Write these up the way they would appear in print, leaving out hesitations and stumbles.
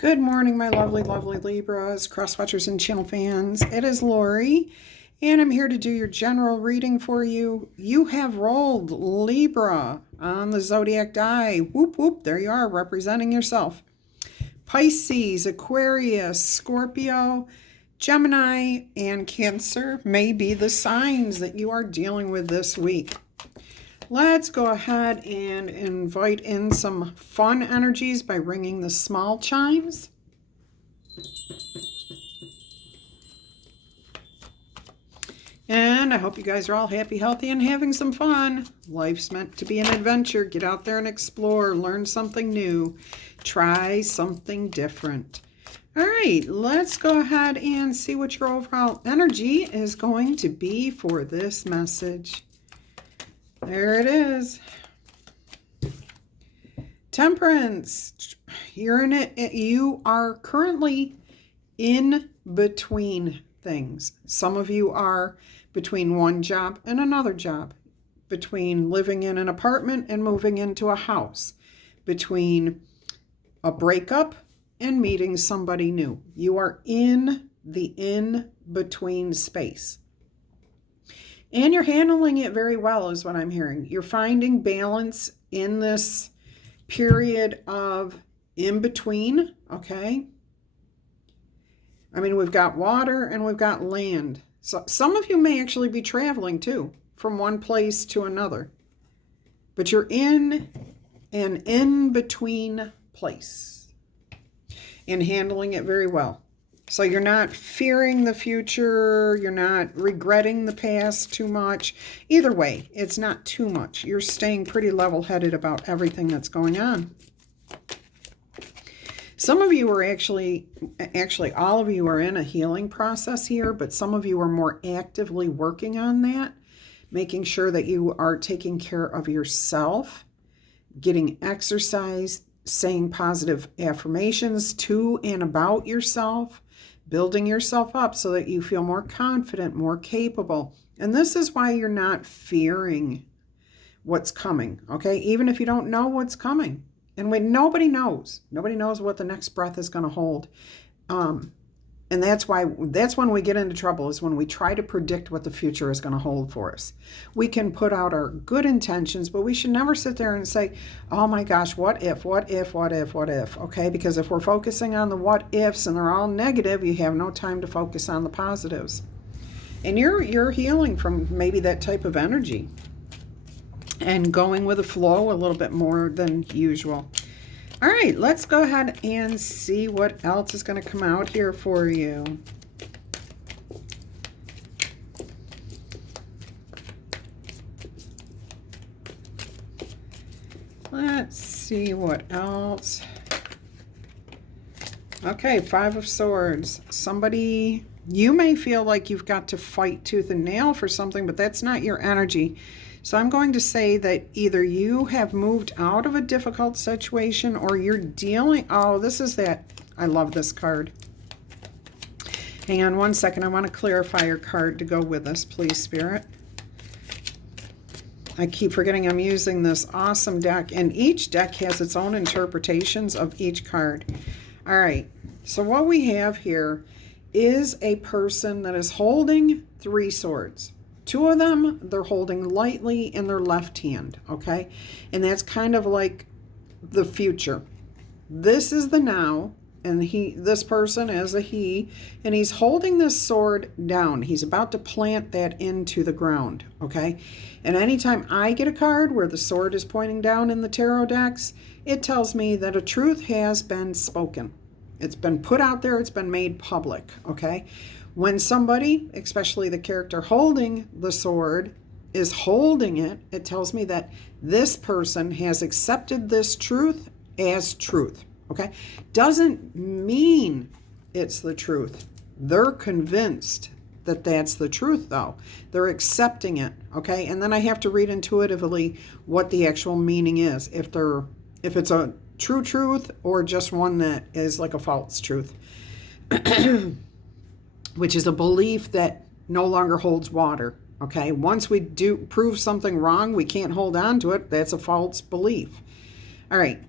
Good morning, my lovely, lovely Libras, cross-watchers, and channel fans. It is Laurie, and I'm here to do your general reading for you. You have rolled Libra on the zodiac die. Whoop, whoop, there you are, representing yourself. Pisces, Aquarius, Scorpio, Gemini, and Cancer may be the signs that you are dealing with this week. Let's go ahead and invite in some fun energies by ringing the small chimes. And I hope you guys are all happy, healthy, and having some fun. Life's meant to be an adventure. Get out there and explore, learn something new, try something different. All right, let's go ahead and see what your overall energy is going to be for this message. There it is. Temperance. You're in it. You are currently in between things. Some of you are between one job and another job, between living in an apartment and moving into a house, between a breakup and meeting somebody new. You are in the in-between space. And you're handling it very well is what I'm hearing. You're finding balance in this period of in-between, okay? I mean, we've got water and we've got land. So some of you may actually be traveling too, from one place to another. But you're in an in-between place and handling it very well. So you're not fearing the future, you're not regretting the past too much. Either way, it's not too much. You're staying pretty level-headed about everything that's going on. Some of you are actually all of you are in a healing process here, but some of you are more actively working on that, making sure that you are taking care of yourself, getting exercise, saying positive affirmations to and about yourself, building yourself up so that you feel more confident, more capable. And this is why you're not fearing what's coming, okay? Even if you don't know what's coming. And when nobody knows what the next breath is going to hold. And that's when we get into trouble, is when we try to predict what the future is going to hold for us. We can put out our good intentions, but we should never sit there and say, oh my gosh, what if, okay? Because if we're focusing on the what ifs and they're all negative, you have no time to focus on the positives. And you're healing from maybe that type of energy and going with the flow a little bit more than usual. All right, let's go ahead and see what else is going to come out here for you. Let's see what else. Okay, Five of Swords. Somebody, you may feel like you've got to fight tooth and nail for something, but that's not your energy. So I'm going to say that either you have moved out of a difficult situation or you're dealing... Oh, this is that. I love this card. Hang on one second. I want to clarify your card to go with us, please, Spirit. I keep forgetting I'm using this awesome deck, and each deck has its own interpretations of each card. All right. So what we have here is a person that is holding 3 swords. 2 of them, they're holding lightly in their left hand, okay? And that's kind of like the future. This is the now, and this person is a he, and he's holding this sword down. He's about to plant that into the ground, okay? And anytime I get a card where the sword is pointing down in the tarot decks, it tells me that a truth has been spoken. It's been put out there, it's been made public, okay? When somebody, especially the character holding the sword, is holding it, it tells me that this person has accepted this truth as truth, okay? Doesn't mean it's the truth. They're convinced that that's the truth, though. They're accepting it, okay? And then I have to read intuitively what the actual meaning is, if it's a true truth or just one that is like a false truth. Which is a belief that no longer holds water, okay? Once we do prove something wrong, we can't hold on to it. That's a false belief. All right,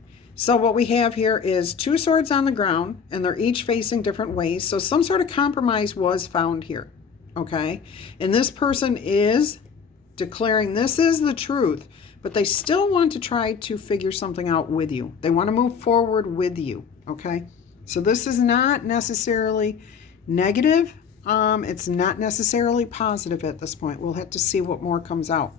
So what we have here is 2 swords on the ground, and they're each facing different ways. So some sort of compromise was found here, okay? And this person is declaring this is the truth, but they still want to try to figure something out with you. They want to move forward with you, okay? So this is not necessarily negative. It's not necessarily positive at this point. We'll have to see what more comes out.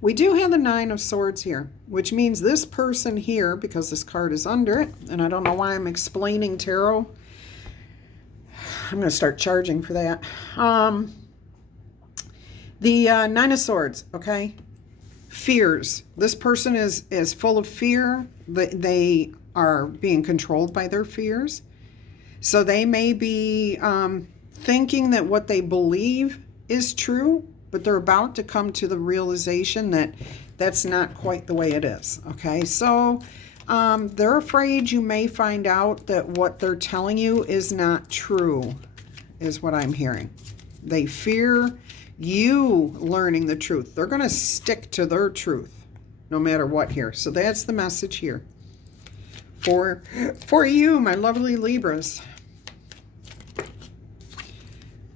We do have the 9 of Swords here, which means this person here, because this card is under it, and I don't know why I'm explaining tarot. I'm going to start charging for that. The 9 of Swords, okay? Fears. This person is full of fear. They are being controlled by their fears. So they may be thinking that what they believe is true, but they're about to come to the realization that that's not quite the way it is, okay? So they're afraid you may find out that what they're telling you is not true, is what I'm hearing. They fear you learning the truth. They're going to stick to their truth no matter what here. So that's the message here for you, my lovely Libras.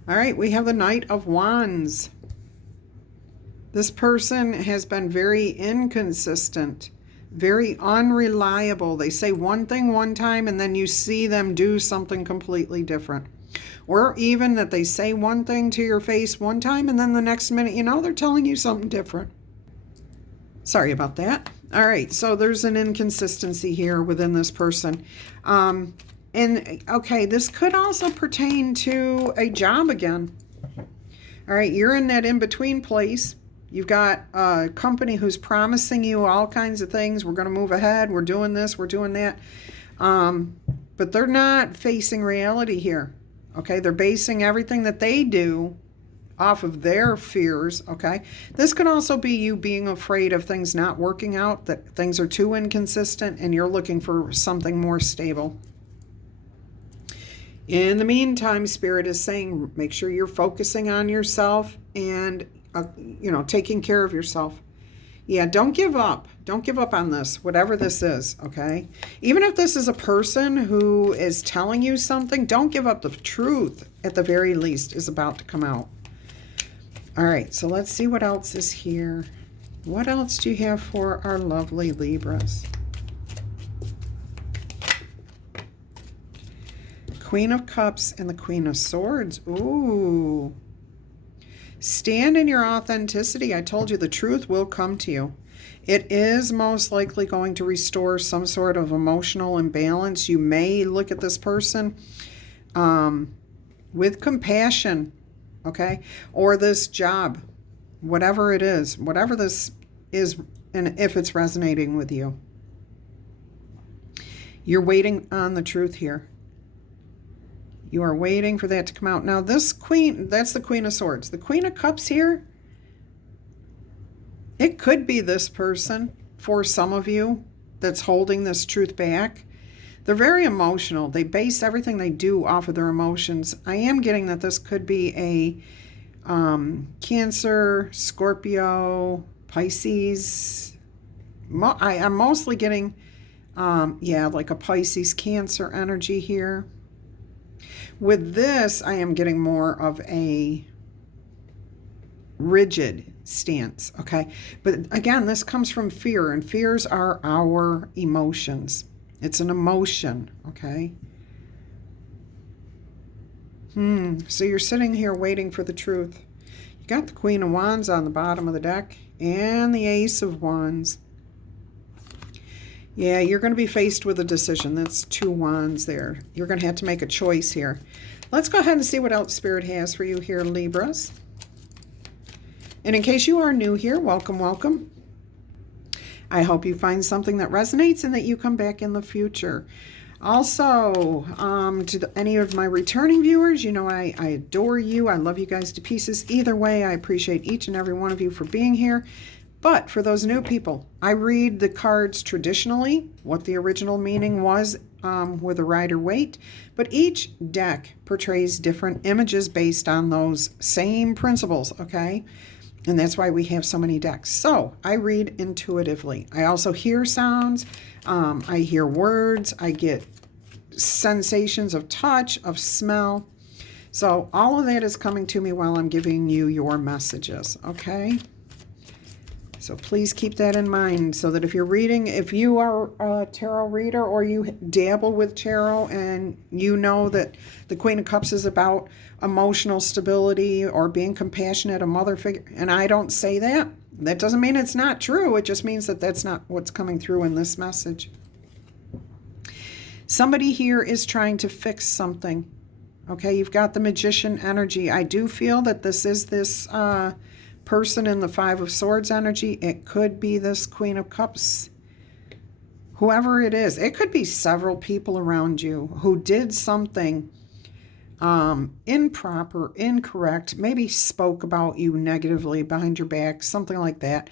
All right, we have the Knight of Wands. This person has been very inconsistent, very unreliable. They say one thing one time and then you see them do something completely different. Or even that they say one thing to your face one time and then the next minute, you know, they're telling you something different. Sorry about that. All right, so there's an inconsistency here within this person. And okay, this could also pertain to a job again. All right, you're in that in-between place. You've got a company who's promising you all kinds of things. We're going to move ahead. We're doing this. We're doing that. But they're not facing reality here. Okay, they're basing everything that they do off of their fears. Okay, this could also be you being afraid of things not working out, that things are too inconsistent and you're looking for something more stable. In the meantime, Spirit is saying, make sure you're focusing on yourself and, you know, taking care of yourself. Yeah, don't give up. Don't give up on this, whatever this is, okay? Even if this is a person who is telling you something, don't give up. The truth, at the very least, is about to come out. All right, so let's see what else is here. What else do you have for our lovely Libras? Queen of Cups and the Queen of Swords. Ooh. Stand in your authenticity. I told you the truth will come to you. It is most likely going to restore some sort of emotional imbalance. You may look at this person with compassion, okay? Or this job, whatever it is, whatever this is, and if it's resonating with you. You're waiting on the truth here. You are waiting for that to come out. Now this queen, that's the Queen of Swords. The Queen of Cups here, it could be this person for some of you that's holding this truth back. They're very emotional. They base everything they do off of their emotions. I am getting that this could be a Cancer, Scorpio, Pisces. I'm mostly getting, yeah, like a Pisces, Cancer energy here. With this, I am getting more of a rigid stance, okay? But again, this comes from fear, and fears are our emotions. It's an emotion, okay? So you're sitting here waiting for the truth. You got the Queen of Wands on the bottom of the deck and the Ace of Wands. Yeah, you're going to be faced with a decision. That's 2 wands there. You're going to have to make a choice here. Let's go ahead and see what else Spirit has for you here, Libras. And in case you are new here, welcome, welcome. I hope you find something that resonates and that you come back in the future. Also, to any of my returning viewers, you know I adore you. I love you guys to pieces. Either way, I appreciate each and every one of you for being here. But for those new people, I read the cards traditionally, what the original meaning was with a Rider-Waite, but each deck portrays different images based on those same principles, okay? And that's why we have so many decks. So I read intuitively. I also hear sounds. I hear words. I get sensations of touch, of smell. So all of that is coming to me while I'm giving you your messages, okay? So please keep that in mind so that if you're reading, if you are a tarot reader or you dabble with tarot and you know that the Queen of Cups is about emotional stability or being compassionate, a mother figure, and I don't say that, that doesn't mean it's not true. It just means that that's not what's coming through in this message. Somebody here is trying to fix something. Okay, you've got the Magician energy. I do feel that this is this person in the Five of Swords energy. It could be this Queen of Cups. Whoever it is. It could be several people around you who did something improper, incorrect, maybe spoke about you negatively behind your back, something like that.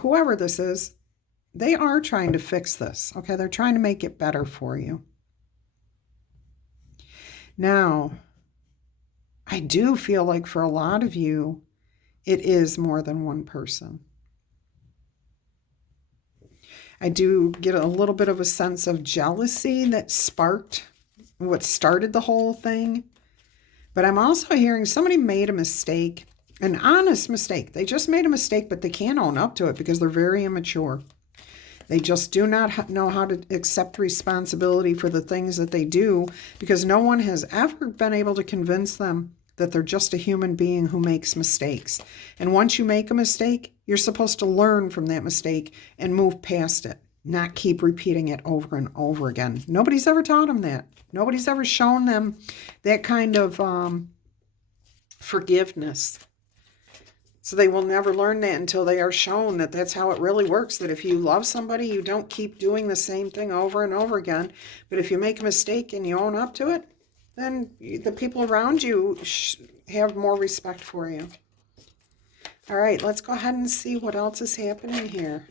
Whoever this is, they are trying to fix this. Okay, they're trying to make it better for you. Now, I do feel like for a lot of you, it is more than one person. I do get a little bit of a sense of jealousy that sparked what started the whole thing. But I'm also hearing somebody made a mistake, an honest mistake. They just made a mistake, but they can't own up to it because they're very immature. They just do not know how to accept responsibility for the things that they do because no one has ever been able to convince them that they're just a human being who makes mistakes. And once you make a mistake, you're supposed to learn from that mistake and move past it, not keep repeating it over and over again. Nobody's ever taught them that. Nobody's ever shown them that kind of forgiveness. So they will never learn that until they are shown that that's how it really works, that if you love somebody, you don't keep doing the same thing over and over again. But if you make a mistake and you own up to it, then the people around you have more respect for you. All right, let's go ahead and see what else is happening here.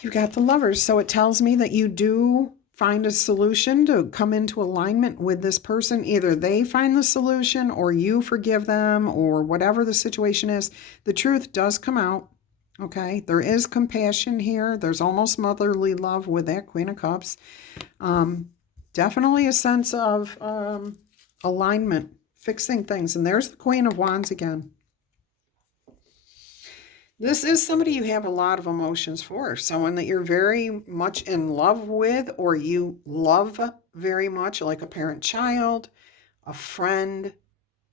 You got the Lovers. So it tells me that you do find a solution to come into alignment with this person. Either they find the solution or you forgive them or whatever the situation is. The truth does come out. Okay, there is compassion here. There's almost motherly love with that Queen of Cups. Definitely a sense of alignment, fixing things. And there's the Queen of Wands again. This is somebody you have a lot of emotions for. Someone that you're very much in love with or you love very much, like a parent-child, a friend,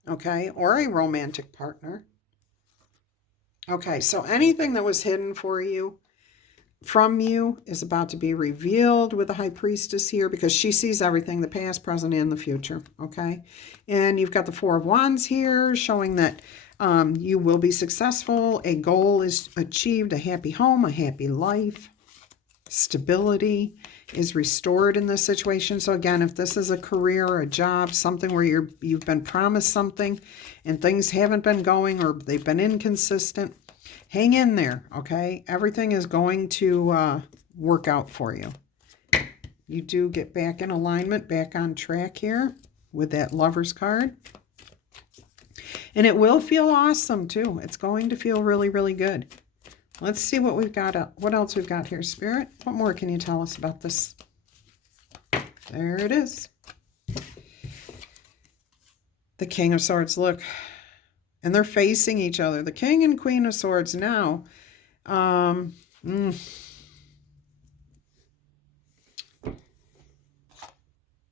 okay, or a romantic partner. Okay, so anything that was hidden from you is about to be revealed with the High Priestess here because she sees everything, the past, present, and the future, okay? And you've got the Four of Wands here showing that you will be successful. A goal is achieved, a happy home, a happy life. Stability is restored in this situation. So again, if this is a career, a job, something where you've been promised something and things haven't been going or they've been inconsistent, hang in there, okay? Everything is going to work out for you. You do get back in alignment, back on track here with that Lovers card. And it will feel awesome too. It's going to feel really, really good. Let's see what we've got. What else we've got here, Spirit? What more can you tell us about this? There it is. The King of Swords, look. And they're facing each other. The King and Queen of Swords now. I'm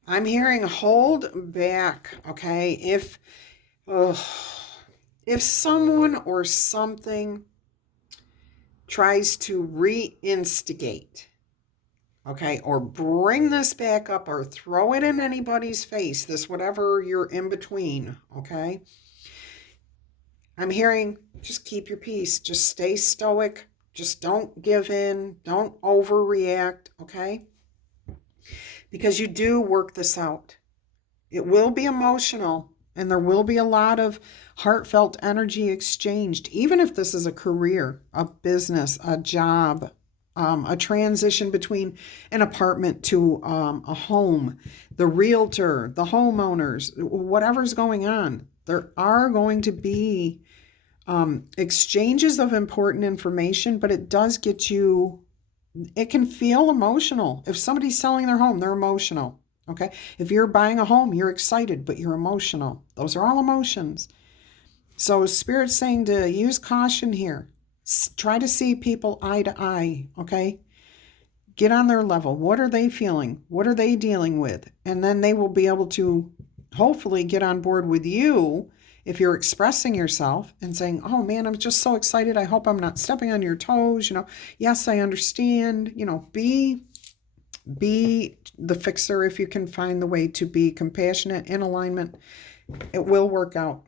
hearing hold back, okay? If someone or something tries to reinstigate, okay, or bring this back up or throw it in anybody's face, this whatever you're in between, okay, I'm hearing just keep your peace, just stay stoic, just don't give in, don't overreact, okay, because you do work this out. It will be emotional. And there will be a lot of heartfelt energy exchanged, even if this is a career, a business, a job, a transition between an apartment to a home, the realtor, the homeowners, whatever's going on. There are going to be exchanges of important information, but it does get you, it can feel emotional. If somebody's selling their home, they're emotional. Okay. If you're buying a home, you're excited, but you're emotional. Those are all emotions. So Spirit's saying to use caution here. Try to see people eye to eye. Okay. Get on their level. What are they feeling? What are they dealing with? And then they will be able to hopefully get on board with you if you're expressing yourself and saying, oh man, I'm just so excited. I hope I'm not stepping on your toes. Yes, I understand. Be the fixer if you can find the way to be compassionate, in alignment. It will work out.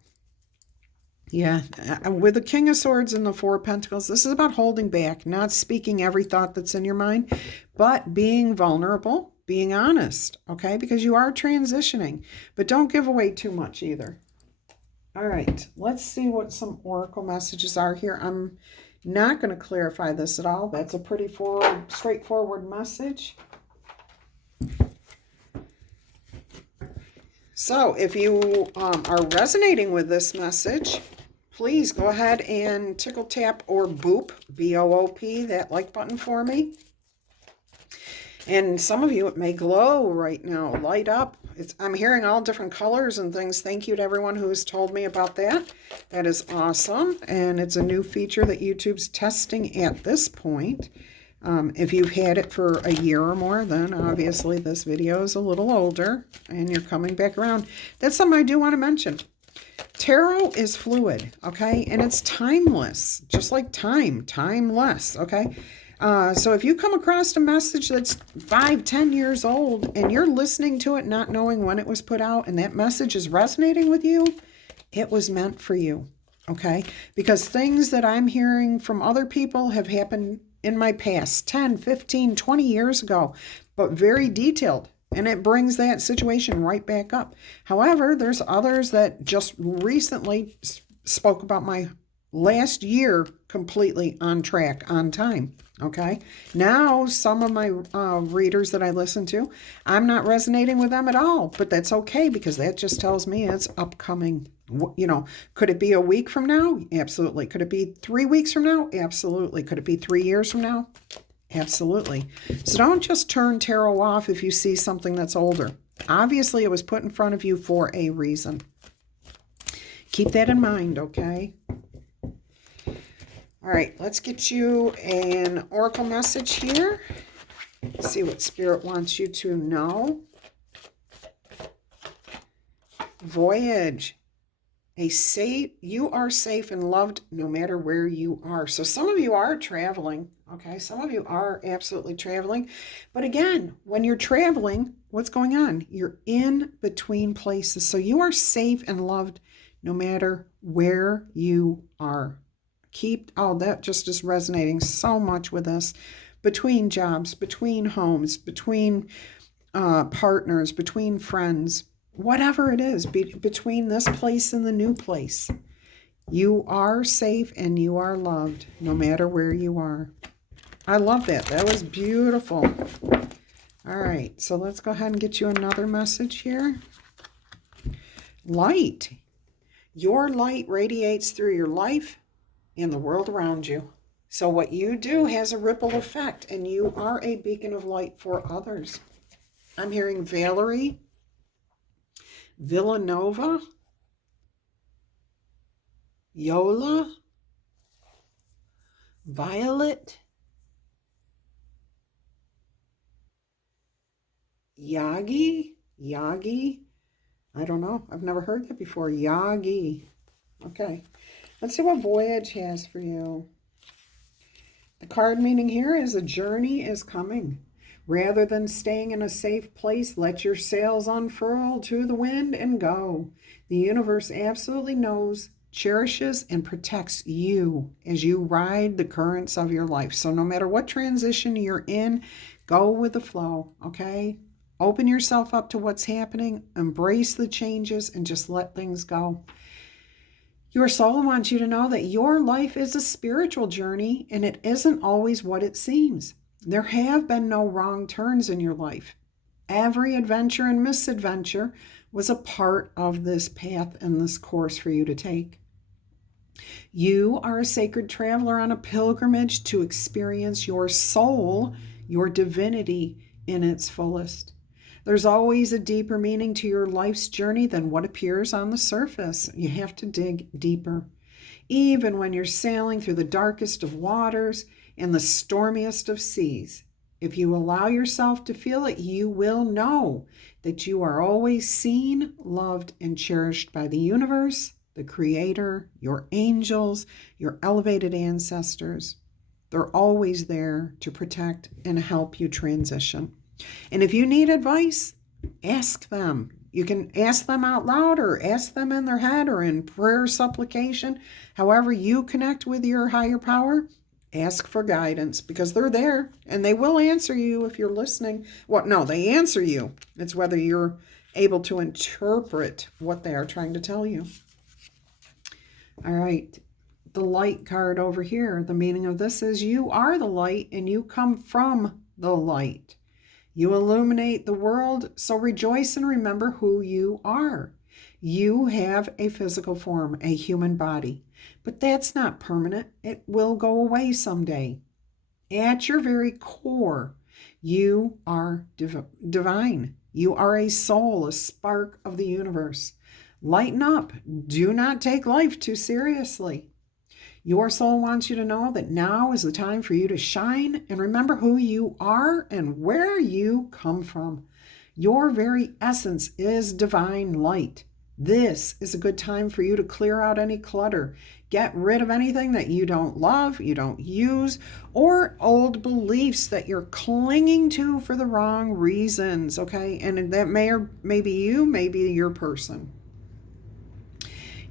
Yeah, with the King of Swords and the Four of Pentacles, this is about holding back, not speaking every thought that's in your mind, but being vulnerable, being honest, okay? Because you are transitioning, but don't give away too much either. All right, let's see what some oracle messages are here. I'm not going to clarify this at all. That's a pretty straightforward message. So if you are resonating with this message, please go ahead and tickle, tap, or boop, B-O-O-P, that like button for me. And some of you, it may glow right now, light up. I'm hearing all different colors and things. Thank you to everyone who has told me about that. That is awesome. And it's a new feature that YouTube's testing at this point. If you've had it for a year or more, then obviously this video is a little older and you're coming back around. That's something I do want to mention. Tarot is fluid, okay? And it's timeless, just like timeless, okay? So if you come across a message that's 5-10 years old and you're listening to it not knowing when it was put out and that message is resonating with you, it was meant for you, okay? Because things that I'm hearing from other people have happened in my past 10, 15, 20 years ago, but very detailed. And it brings that situation right back up. However, there's others that just recently spoke about my last year completely on track, on time. Okay. Now, some of my readers that I listen to, I'm not resonating with them at all, but that's okay because that just tells me it's upcoming. Could it be a week from now? Absolutely. Could it be 3 weeks from now? Absolutely. Could it be 3 years from now? Absolutely. So don't just turn tarot off if you see something that's older. Obviously, it was put in front of you for a reason. Keep that in mind, okay? All right, let's get you an oracle message here. See what Spirit wants you to know. Voyage. You are safe and loved no matter where you are. So some of you are traveling, okay? Some of you are absolutely traveling. But again, when you're traveling, what's going on? You're in between places. So you are safe and loved no matter where you are. That just is resonating so much with us. Between jobs, between homes, between partners, between friends, whatever it is, between this place and the new place. You are safe and you are loved no matter where you are. I love that. That was beautiful. All right, so let's go ahead and get you another message here. Light. Your light radiates through your life and the world around you. So what you do has a ripple effect, and you are a beacon of light for others. I'm hearing Valerie, Villanova, Yola, Violet, Yagi, I don't know. I've never heard that before. Yagi. Okay. Let's see what Voyage has for you. The card meaning here is a journey is coming. Rather than staying in a safe place, let your sails unfurl to the wind and go. The universe absolutely knows, cherishes, and protects you as you ride the currents of your life. So no matter what transition you're in, go with the flow, okay? Open yourself up to what's happening, embrace the changes, and just let things go. Your soul wants you to know that your life is a spiritual journey, and it isn't always what it seems. There have been no wrong turns in your life. Every adventure and misadventure was a part of this path and this course for you to take. You are a sacred traveler on a pilgrimage to experience your soul, your divinity in its fullest. There's always a deeper meaning to your life's journey than what appears on the surface. You have to dig deeper. Even when you're sailing through the darkest of waters and the stormiest of seas, if you allow yourself to feel it, you will know that you are always seen, loved, and cherished by the universe, the Creator, your angels, your elevated ancestors. They're always there to protect and help you transition. And if you need advice, ask them. You can ask them out loud or ask them in their head or in prayer supplication. However you connect with your higher power, ask for guidance because they're there and they will answer you if you're listening. Well, no, they answer you. It's whether you're able to interpret what they are trying to tell you. All right. The light card over here, the meaning of this is you are the light and you come from the light. You illuminate the world, so rejoice and remember who you are. You have a physical form, a human body, but that's not permanent. It will go away someday. At your very core, you are divine. You are a soul, a spark of the universe. Lighten up. Do not take life too seriously. Your soul wants you to know that now is the time for you to shine and remember who you are and where you come from. Your very essence is divine light. This is a good time for you to clear out any clutter. Get rid of anything that you don't love, you don't use, or old beliefs that you're clinging to for the wrong reasons, okay? And that may be you, maybe your person.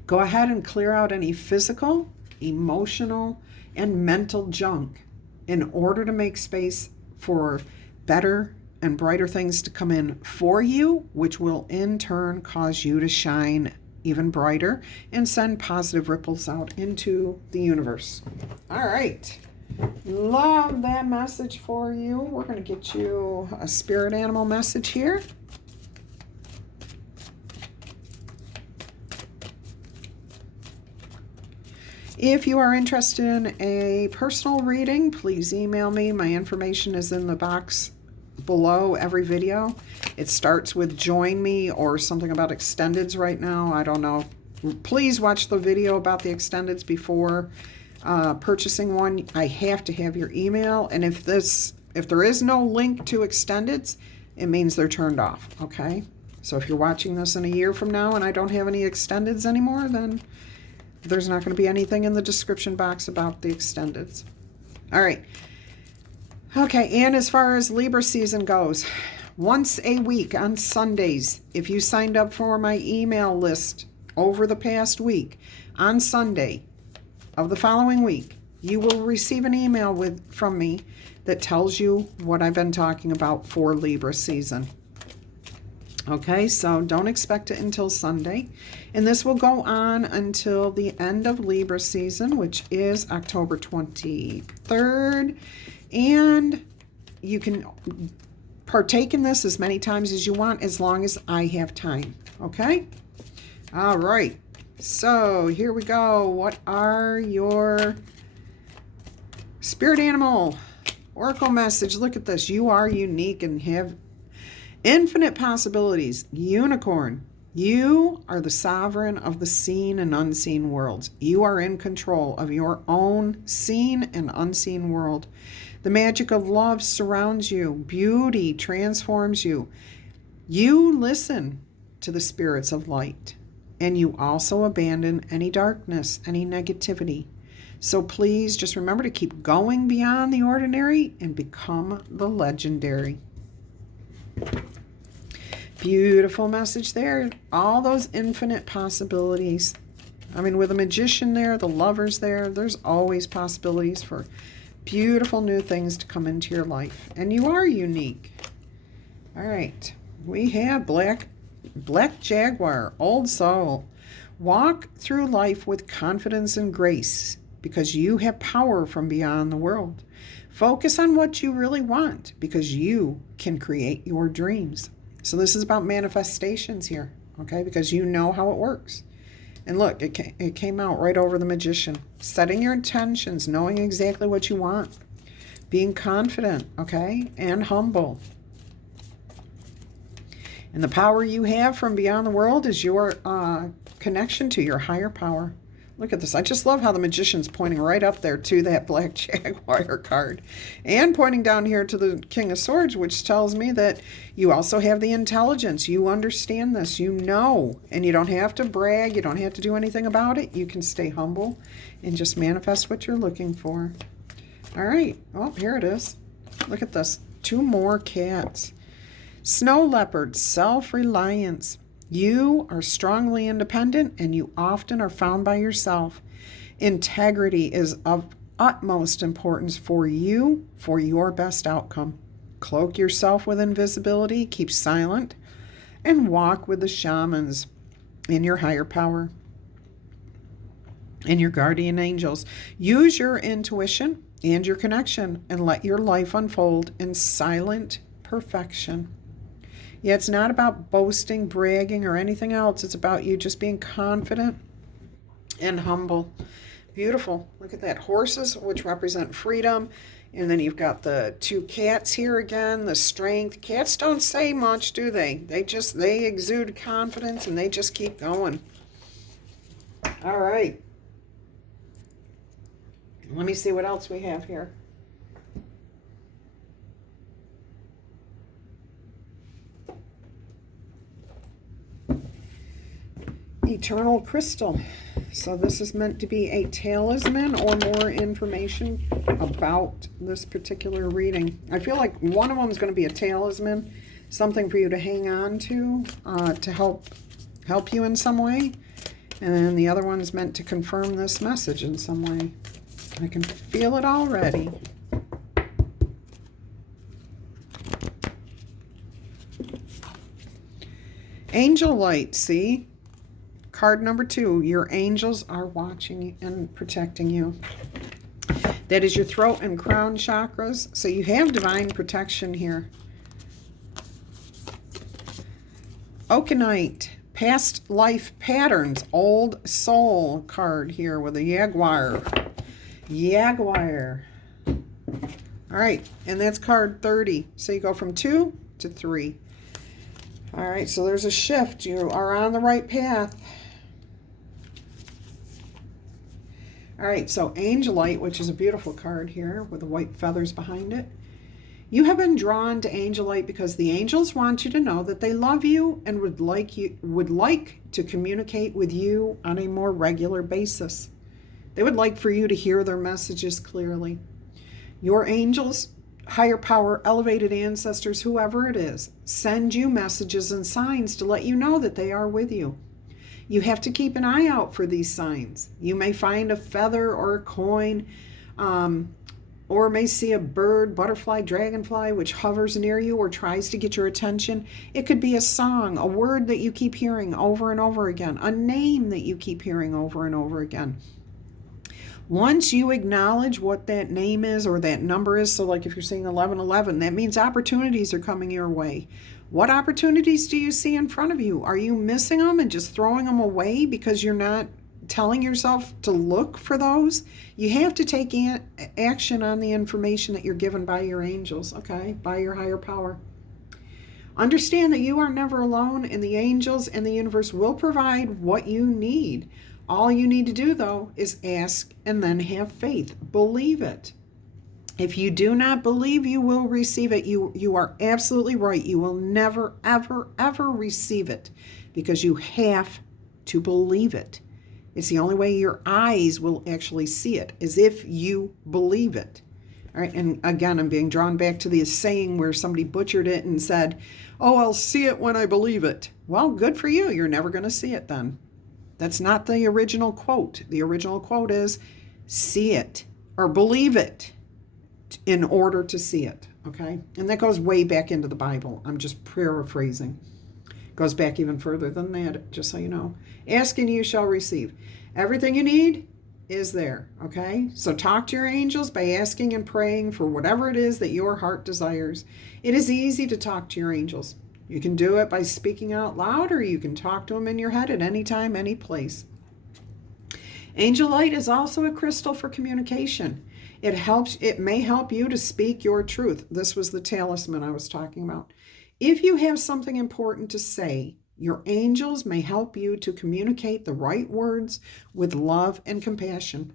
Go ahead and clear out any physical, emotional, and mental junk in order to make space for better and brighter things to come in for you, which will in turn cause you to shine even brighter and send positive ripples out into the universe. All right. Love that message for you. We're going to get you a spirit animal message here. If you are interested in a personal reading, please email me. My information is in the box below every video. It starts with join me or something about extendeds right now. I don't know. Please watch the video about the extendeds before purchasing one. I have to have your email. And if there is no link to extendeds, it means they're turned off. Okay. So if you're watching this in a year from now and I don't have any extendeds anymore, then there's not going to be anything in the description box about the extendeds. All right. Okay, and as far as Libra season goes, once a week on Sundays, if you signed up for my email list over the past week, on Sunday of the following week, you will receive an email from me that tells you what I've been talking about for Libra season. Okay, so don't expect it until Sunday. And this will go on until the end of Libra season, which is October 23rd. And you can partake in this as many times as you want, as long as I have time. Okay? All right. So here we go. What are your spirit animal oracle message? Look at this. You are unique and have infinite possibilities. Unicorn. You are the sovereign of the seen and unseen worlds. You are in control of your own seen and unseen world. The magic of love surrounds you. Beauty transforms you. You listen to the spirits of light, and you also abandon any darkness, any negativity. So please just remember to keep going beyond the ordinary and become the legendary. Beautiful message there. All those infinite possibilities. I mean, with a magician there, the lovers there, there's always possibilities for beautiful new things to come into your life. And you are unique. All right. We have Black Jaguar, Old Soul. Walk through life with confidence and grace because you have power from beyond the world. Focus on what you really want because you can create your dreams. So this is about manifestations here, okay? Because you know how it works. And look, it came out right over the Magician. Setting your intentions, knowing exactly what you want. Being confident, okay? And humble. And the power you have from beyond the world is your connection to your higher power. Look at this. I just love how the Magician's pointing right up there to that Black Jaguar card. And pointing down here to the King of Swords, which tells me that you also have the intelligence. You understand this. You know. And you don't have to brag. You don't have to do anything about it. You can stay humble and just manifest what you're looking for. All right. Oh, here it is. Look at this. 2 more cats. Snow leopard, self-reliance. You are strongly independent and you often are found by yourself. Integrity is of utmost importance for you, for your best outcome. Cloak yourself with invisibility, keep silent, and walk with the shamans in your higher power and your guardian angels. Use your intuition and your connection and let your life unfold in silent perfection. Yeah, it's not about boasting, bragging, or anything else. It's about you just being confident and humble. Beautiful. Look at that. Horses, which represent freedom. And then you've got the 2 cats here again, the strength. Cats don't say much, do they? They exude confidence and they just keep going. All right. Let me see what else we have here. Eternal crystal. So this is meant to be a talisman or more information about this particular reading. I feel like one of them is going to be a talisman, something for you to hang on to help you in some way. And then the other one is meant to confirm this message in some way. I can feel it already. Angel light, see? Card number 2, your angels are watching and protecting you. That is your throat and crown chakras. So you have divine protection here. Oakenite, past life patterns, old soul card here with a jaguar. Jaguar. All right, and that's card 30. So you go from 2 to 3. All right, so there's a shift. You are on the right path. All right, so Angelite, which is a beautiful card here with the white feathers behind it. You have been drawn to Angelite because the angels want you to know that they love you and would like to communicate with you on a more regular basis. They would like for you to hear their messages clearly. Your angels, higher power, elevated ancestors, whoever it is, send you messages and signs to let you know that they are with you. You have to keep an eye out for these signs. You may find a feather or a coin, or may see a bird, butterfly, dragonfly, which hovers near you or tries to get your attention. It could be a song, a word that you keep hearing over and over again, a name that you keep hearing over and over again. Once you acknowledge what that name is or that number is, so like if you're seeing 1111, that means opportunities are coming your way. What opportunities do you see in front of you? Are you missing them and just throwing them away because you're not telling yourself to look for those? You have to take action on the information that you're given by your angels, okay? By your higher power. Understand that you are never alone, and the angels and the universe will provide what you need. All you need to do, though, is ask and then have faith. Believe it. If you do not believe, you will receive it. You are absolutely right. You will never, ever, ever receive it because you have to believe it. It's the only way your eyes will actually see it, is if you believe it. All right, and again, I'm being drawn back to the saying where somebody butchered it and said, "Oh, I'll see it when I believe it." Well, good for you. You're never going to see it then. That's not the original quote. The original quote is, see it or believe it in order to see it, okay? And that goes way back into the Bible. I'm just paraphrasing. Goes back even further than that, just so you know. Ask and you shall receive. Everything you need is there, okay? So talk to your angels by asking and praying for whatever it is that your heart desires. It is easy to talk to your angels. You can do it by speaking out loud, or you can talk to them in your head at any time, any place. Angel light is also a crystal for communication. It may help you to speak your truth. This was the talisman I was talking about. If you have something important to say, your angels may help you to communicate the right words with love and compassion.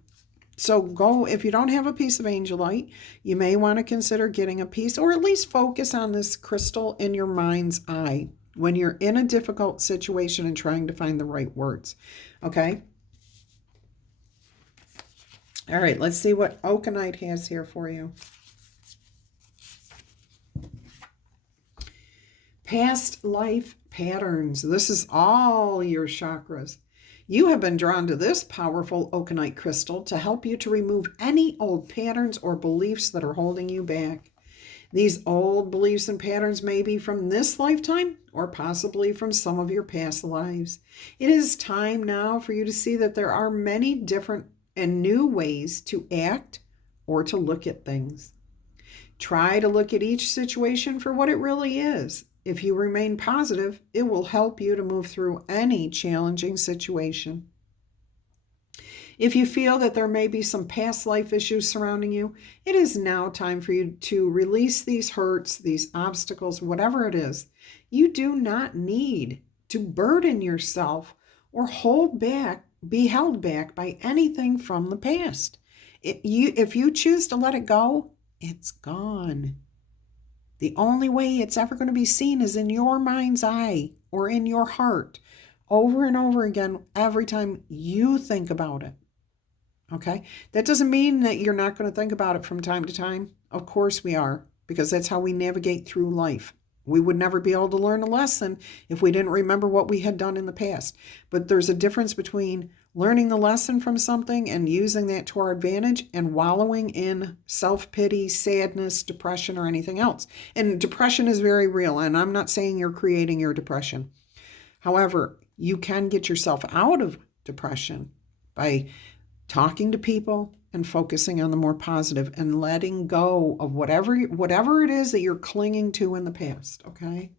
So go, if you don't have a piece of angel light, you may want to consider getting a piece, or at least focus on this crystal in your mind's eye when you're in a difficult situation and trying to find the right words. Okay? All right, let's see what Okanite has here for you. Past life patterns. This is all your chakras. You have been drawn to this powerful Okanite crystal to help you to remove any old patterns or beliefs that are holding you back. These old beliefs and patterns may be from this lifetime or possibly from some of your past lives. It is time now for you to see that there are many different and new ways to act or to look at things. Try to look at each situation for what it really is. If you remain positive, it will help you to move through any challenging situation. If you feel that there may be some past life issues surrounding you, it is now time for you to release these hurts, these obstacles, whatever it is. You do not need to burden yourself or be held back by anything from the past. If you choose to let it go, it's gone. The only way it's ever going to be seen is in your mind's eye or in your heart, over and over again, every time you think about it. Okay? That doesn't mean that you're not going to think about it from time to time. Of course we are, because that's how we navigate through life. We would never be able to learn a lesson if we didn't remember what we had done in the past. But there's a difference between learning the lesson from something and using that to our advantage and wallowing in self-pity, sadness, depression, or anything else. And depression is very real, and I'm not saying you're creating your depression. However, you can get yourself out of depression by talking to people and focusing on the more positive and letting go of whatever it is that you're clinging to in the past, okay?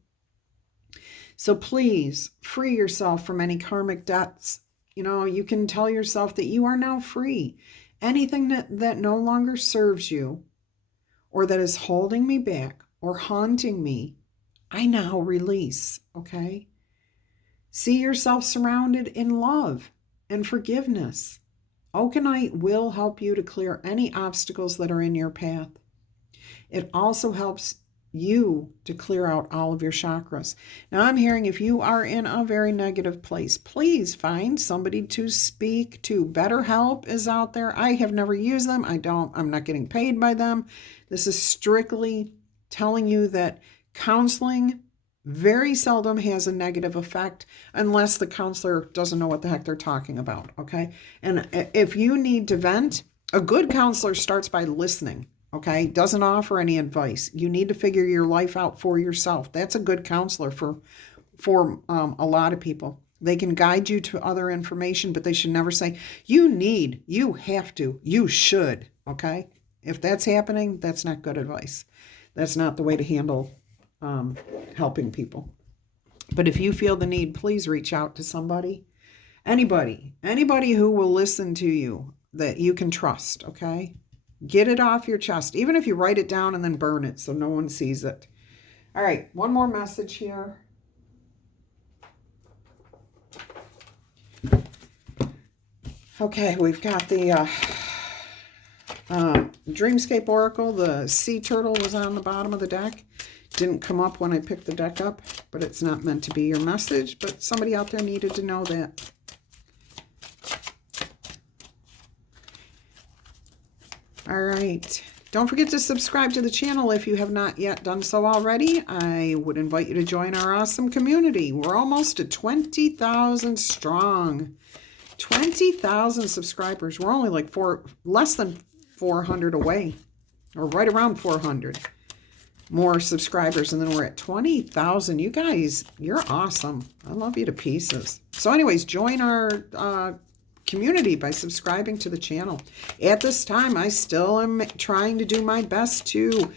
So please free yourself from any karmic debts. You can tell yourself that you are now free. Anything that no longer serves you or that is holding me back or haunting me, I now release, okay? See yourself surrounded in love and forgiveness. Okanite will help you to clear any obstacles that are in your path. It also helps you to clear out all of your chakras. Now I'm hearing if you are in a very negative place, please find somebody to speak to. BetterHelp is out there. I have never used them. I'm not getting paid by them. This is strictly telling you that counseling very seldom has a negative effect unless the counselor doesn't know what the heck they're talking about, okay? And if you need to vent, a good counselor starts by listening, okay? Doesn't offer any advice. You need to figure your life out for yourself. That's a good counselor for a lot of people. They can guide you to other information, but they should never say, you have to, you should, okay? If that's happening, that's not good advice. That's not the way to handle helping people. But if you feel the need, please reach out to somebody. Anybody who will listen to you that you can trust, okay? Get it off your chest, even if you write it down and then burn it so no one sees it. All right, one more message here. Okay, we've got the Dreamscape Oracle. The sea turtle was on the bottom of the deck. Didn't come up when I picked the deck up, but it's not meant to be your message, but somebody out there needed to know that. All right. Don't forget to subscribe to the channel if you have not yet done so already. I would invite you to join our awesome community. We're almost at 20,000 strong. 20,000 subscribers. We're only like less than 400 away, or right around 400. More subscribers, and then we're at 20,000. You guys, you're awesome. I love you to pieces. So anyways, join our community by subscribing to the channel. At this time, I still am trying to do my best to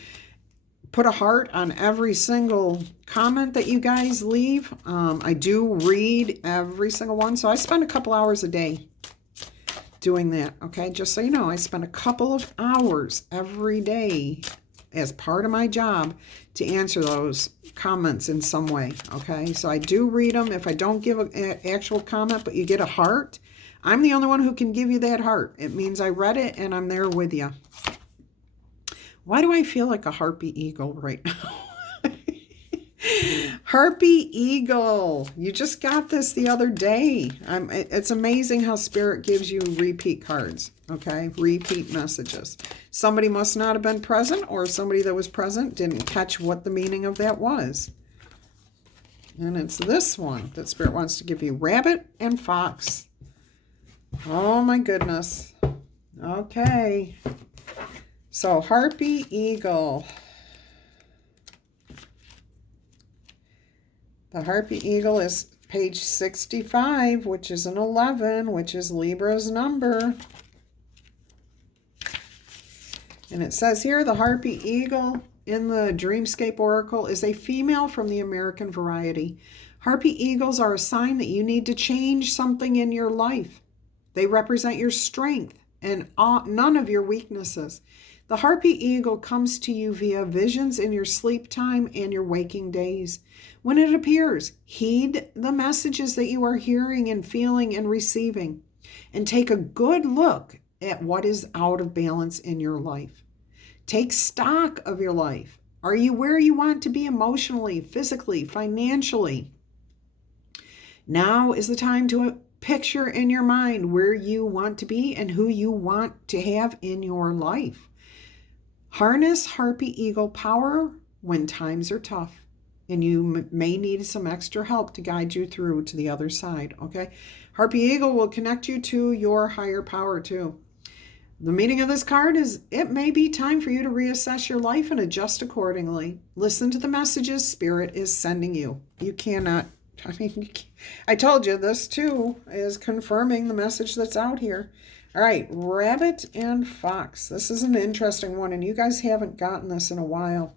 put a heart on every single comment that you guys leave. I do read every single one, so I spend a couple hours a day doing that, okay? Just so you know, I spend a couple of hours every day as part of my job to answer those comments in some way, okay? So I do read them. If I don't give an actual comment, but you get a heart, I'm the only one who can give you that heart. It means I read it and I'm there with you. Why do I feel like a harpy eagle right now? Harpy eagle. You just got this the other day. It's amazing how Spirit gives you repeat cards, okay? Repeat messages. Somebody must not have been present, or somebody that was present didn't catch what the meaning of that was. And it's this one that Spirit wants to give you. Rabbit and fox. Oh my goodness. Okay. So, harpy eagle. The harpy eagle is page 65, which is an 11, which is Libra's number. And it says here, the harpy eagle in the Dreamscape Oracle is a female from the American variety. Harpy eagles are a sign that you need to change something in your life. They represent your strength and none of your weaknesses. The harpy eagle comes to you via visions in your sleep time and your waking days. When it appears, heed the messages that you are hearing and feeling and receiving, and take a good look at what is out of balance in your life. Take stock of your life. Are you where you want to be emotionally, physically, financially? Now is the time to picture in your mind where you want to be and who you want to have in your life. Harness harpy eagle power when times are tough, and you may need some extra help to guide you through to the other side, okay? Harpy eagle will connect you to your higher power too. The meaning of this card is it may be time for you to reassess your life and adjust accordingly. Listen to the messages Spirit is sending you. You cannot, I told you this too is confirming the message that's out here. All right, rabbit and fox. This is an interesting one, and you guys haven't gotten this in a while.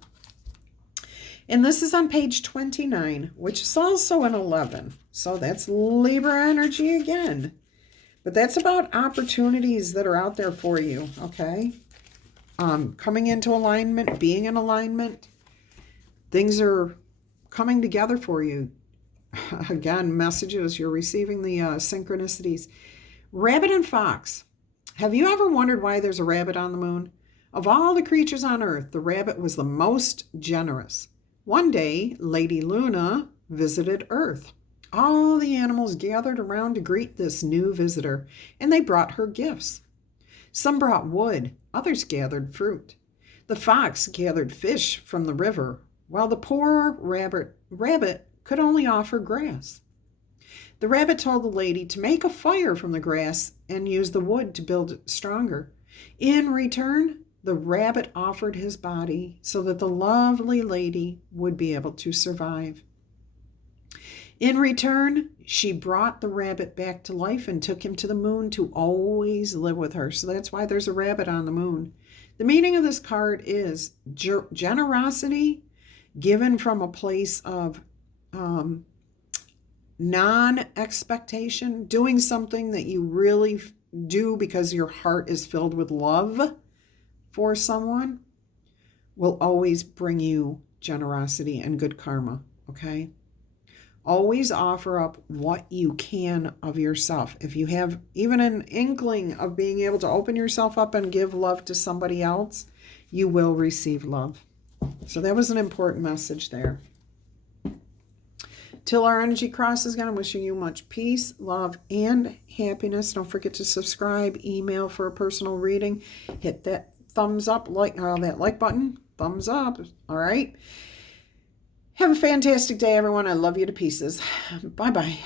And this is on page 29, which is also an 11. So that's Libra energy again. But that's about opportunities that are out there for you, okay? Coming into alignment, being in alignment. Things are coming together for you. Again, messages, you're receiving the synchronicities. Rabbit and fox. Have you ever wondered why there's a rabbit on the moon? Of all the creatures on Earth, the rabbit was the most generous. One day, Lady Luna visited Earth. All the animals gathered around to greet this new visitor, and they brought her gifts. Some brought wood, others gathered fruit. The fox gathered fish from the river, while the poor rabbit could only offer grass. The rabbit told the lady to make a fire from the grass and use the wood to build it stronger. In return, the rabbit offered his body so that the lovely lady would be able to survive. In return, she brought the rabbit back to life and took him to the moon to always live with her. So that's why there's a rabbit on the moon. The meaning of this card is generosity given from a place of non-expectation, doing something that you really do because your heart is filled with love for someone will always bring you generosity and good karma, okay? Always offer up what you can of yourself. If you have even an inkling of being able to open yourself up and give love to somebody else, you will receive love. So that was an important message there. Till our energy crosses again, I'm wishing you much peace, love, and happiness. Don't forget to subscribe, email for a personal reading. Hit that thumbs up, that like button, thumbs up. All right. Have a fantastic day, everyone. I love you to pieces. Bye-bye.